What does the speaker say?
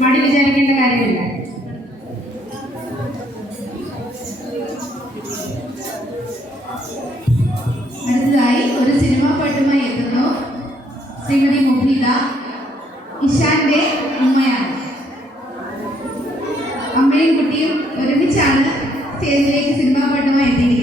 മടി വിചാരിക്കേണ്ട കാര്യമില്ല. അടുത്തതായി ഒരു സിനിമാ പാട്ടുമായി എത്തുന്നു ശ്രീമതി മുഫീദ ഇഷാന്റെ ഉമ്മയാണ് അമ്മയും കുട്ടിയും ഒരുമിച്ചാണ് സ്റ്റേജിലേക്ക് സിനിമാ പാട്ടുമായി എത്തിയത്